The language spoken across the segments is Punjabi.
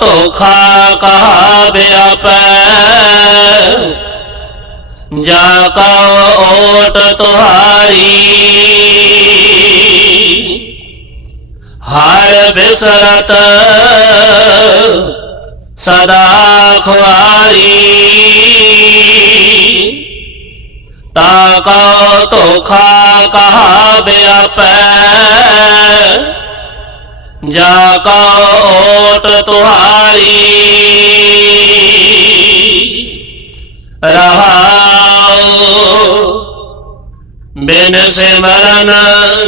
ਧੋਖਾ ਕਹਾ ਬਿਆਪੈ ਜਾ ਕਉ ਓਟ ਤੁਹਾਰੀ। ਹਰ ਬਿਸਰਤ ਸਦਾ ਖੁਆਰੀ। ਤਾ ਕਉ ਧੋਖਾ ਕਹਾ ਬਿਆਪੈ ਜਾ ਕਾ ਓਟ ਤੁਹਾਰੀ। ਰਹਾਉ। ਬਿਨ ਸਿਮਰਨ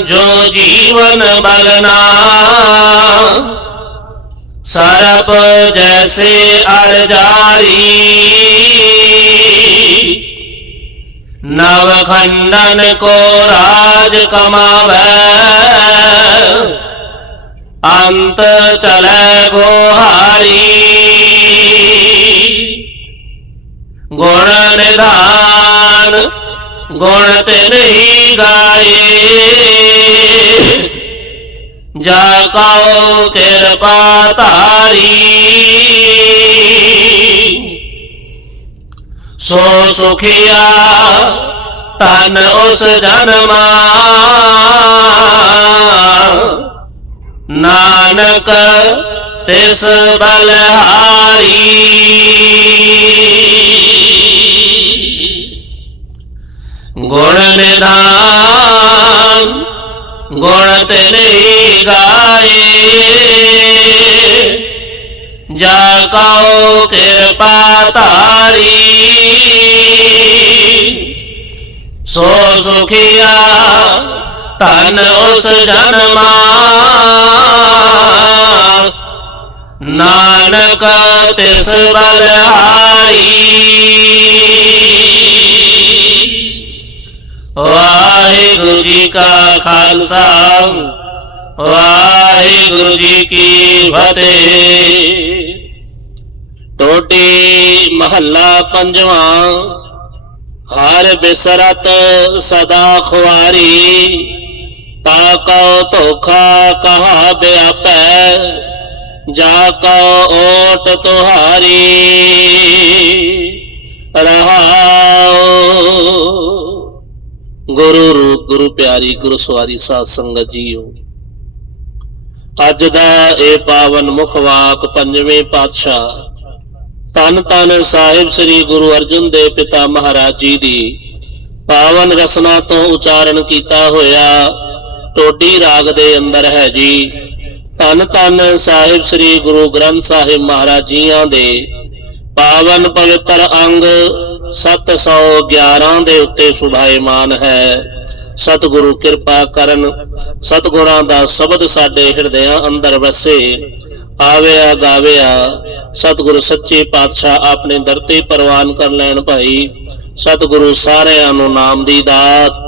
ਜੋ ਜੀਵਨ ਬਲਨਾ ਸਰਪ ਜੈਸੇ ਅਰ ਜਾਰੀ। ਨਵ ਖੰਡਨ ਕੋ ਰਾਜ ਕਮਾਵੈ। ਅੰਤ ਚਲੇ ਗੋਹਾਰੀ ਗੁਣ ਨਿਧਾਨ, ਗੁਣ ਤੇ ਨਹੀਂ ਗਾਏ। ਜਾ ਕਉ ਕਿਰਪਾ ਧਾਰੀ। ਸੋ ਸੁਖਿਆ ਤਨ ਉਸ ਜਨਮਾ ਨਾਨਕ ਤਿਸ ਬਲਹਾਰੀ ਗੁਣ ਨਿਧਾਨ ਗੁਣ ਤੇਰੇ ਗਾਏ ਜਾ ਕਉ ਕਿਰਪਾ ਧਾਰੀ ਸੋ ਸੁਖਿਆ ਧਨ ਉਸ ਜਨਮਾ ਨਾਨਕ ਤਿਸ ਬਲਹਾਰੀ ਵਾਹਿਗੁਰੂ ਜੀ ਕਾ ਖਾਲਸਾ, ਵਾਹਿਗੁਰੂ ਜੀ ਕੀ ਫਤਿਹ। ਟੋਟੀ ਮਹੱਲਾ ਪੰਜਵਾਂ, ਹਰ ਬਿਸਰਤ ਸਦਾ ਖੁਆਰੀ। ਤਾ ਕਉ ਧੋਖਾ ਕਹਾ ਬਿਆਪੈ, ਜਾ ਕਉ ਓਟ ਤੁਹਾਰੀ, ਰਹਾਉ। ਗੁਰੂ ਰੂਪ, ਗੁਰੂ ਪਿਆਰੀ, ਗੁਰੂ ਸਵਾਰੀ ਸਾਧ ਸੰਗਤ ਜੀਓ। ਅੱਜ ਦਾ ਇਹ ਪਾਵਨ ਮੁਖ ਵਾਕ ਪੰਜਵੇਂ ਪਾਤਸ਼ਾਹ ਤਨ ਤਨ ਸਾਹਿਬ ਸ੍ਰੀ ਗੁਰੂ ਅਰਜਨ ਦੇਵ ਪਿਤਾ ਮਹਾਰਾਜ ਜੀ ਦੀ ਪਾਵਨ ਰਸਨਾ ਤੋਂ ਉਚਾਰਨ ਕੀਤਾ ਹੋਇਆ ਟੋਡੀ ਰਾਗ ਦੇ ਅੰਦਰ ਹੈ ਜੀ। ਧੰਨ ਧੰਨ ਸਾਹਿਬ ਸ੍ਰੀ ਗੁਰੂ ਗ੍ਰੰਥ ਸਾਹਿਬ ਮਹਾਰਾਜ ਜੀਆਂ ਦੇ ਪਾਵਨ ਪਵਿੱਤਰ ਅੰਗ 711 ਦੇ ਉੱਤੇ ਸੁਭਾਇਮਾਨ ਹੈ। ਸਤਿਗੁਰੂ ਕਿਰਪਾ ਕਰਨ, ਸਤਿਗੁਰਾਂ ਦਾ ਸ਼ਬਦ ਸਾਡੇ ਹਿਰਦਿਆਂ ਅੰਦਰ ਵਸੇ। ਆਵਿਆ ਗਾਵਿਆ, ਸਤਿਗੁਰੂ ਸੱਚੇ ਪਾਤਸ਼ਾਹ ਆਪਣੇ ਦਰ ਤੇ ਪ੍ਰਵਾਨ ਕਰ ਲੈਣ ਭਾਈ। ਸਤਿਗੁਰੂ ਸਾਰਿਆਂ ਨੂੰ ਨਾਮ ਦੀ ਦਾਤ।